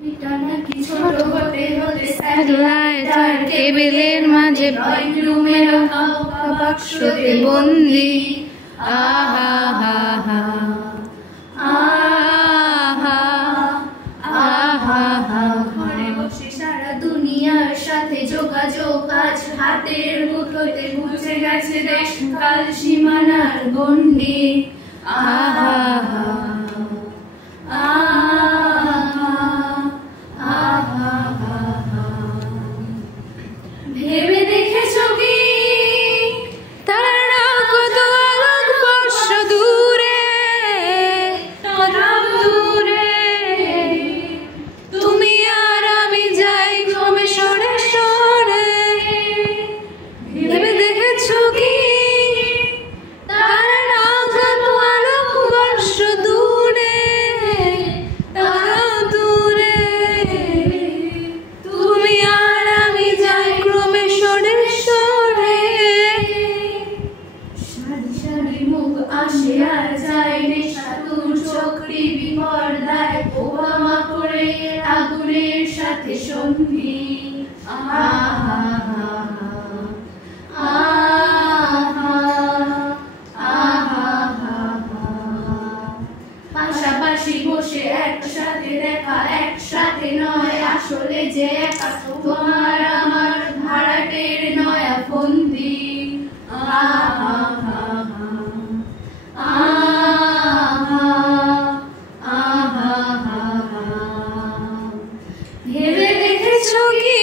ছোট হতে হতে স্যাটেলাইট আর কেবলের মাঝে ড্রয়িং রুমের বাক্সতে বন্দি। আহা হা হা আহা আহা হা। ঘরে বসে সারা দুনিয়ার সাথে যোগাযোগ আজ হাতের মুঠোতে, বুঝে গেছে দেশ কাল সীমানার গণ্ডি। আহা হা ভেবে দেখেছো কি তারা কত আলোকবর্ষ দূরে, কত দূরে তুমি আর আমি যাই ক্রমে সরে সরে। ভেবে দেখেছো কি তারা কত আলোকবর্ষ দূরে, তারা দূরে তুমি আর আমি যাই ক্রমে সরে সরে। সারি সারি মুখ আসে আর যায় নেশাতুর চক্রি বিপর্দায়, ওবামা করে আগুনের সাথে সন্ধি। আহা আহা আহা। পাশাপাশি বসে একসাথে দেখা, একসাথে নয় আসলে যে একা, তোমার আমার ভাড়াটের নয়া ফন্দি। আহা আহা আহা। ভেবে দেখেছো কি